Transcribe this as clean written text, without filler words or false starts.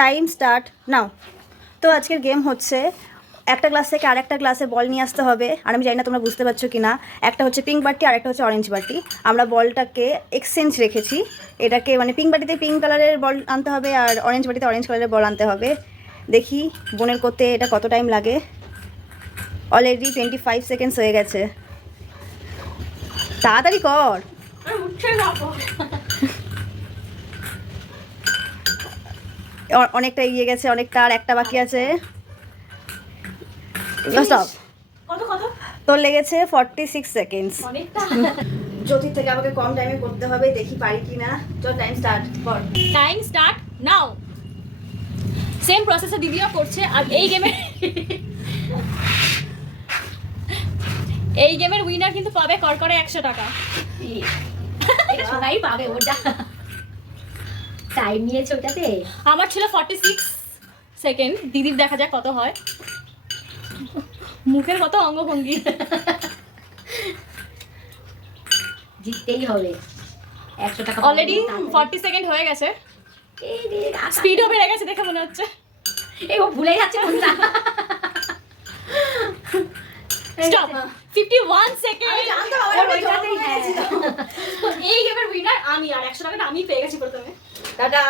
Time start now. তো আজকের game হচ্ছে একটা ক্লাস থেকে আরেকটা ক্লাসে বল নিয়ে আসতে হবে। আর আমি জানি না তোমরা বুঝতে পারছো কি না, একটা হচ্ছে পিঙ্ক বাটি আর একটা হচ্ছে অরেঞ্জ বাটি। আমরা বলটাকে এক্সচেঞ্জ রেখেছি, এটাকে মানে পিঙ্ক বাটিতে পিঙ্ক কালারের বল আনতে হবে আর অরেঞ্জ বাটিতে অরেঞ্জ কালারের বল আনতে হবে। দেখি বোনের করতে এটা কত টাইম লাগে। অলরেডি 25 সেকেন্ডস হয়ে গেছে, তাড়াতাড়ি কর। অনেকটা এগিয়ে গেছে, অনেকটা, আর একটা বাকি আছে। তোর লেগেছে 46 সেকেন্ডস। জ্যোতির থেকে আমাকে কম টাইমে করতে হবে, দেখি পারি কি না। চল টাইম স্টার্ট কর। Time start now. সেম প্রসেসে দিদিও করছে। আর এই গেমের উইনার কিন্তু পাবে করকরে 100 টাকা। এটা সবাই পাবে, ওটা টাইম নিয়েছে ওটাতে। আমার ছিল 46 সেকেন্ড, দিদির দেখা যাক কত হয়। মুখের কত অঙ্গভঙ্গি। জিততেই হবে 100 টাকা। অলরেডি 40 সেকেন্ড হয়ে গেছে। স্পিডও বেড়ে গেছে দেখে মনে হচ্ছে। এই ও ভুলে যাচ্ছে কোনটা। স্টপ। 51 সেকেন্ড। আমি জানতাম আমার ওইটাতেই হ্যাঁ। এই গেমের উইনার আমি, আর 100 টাকাটা আমি পেয়ে গেছি প্রথমে। টাটা।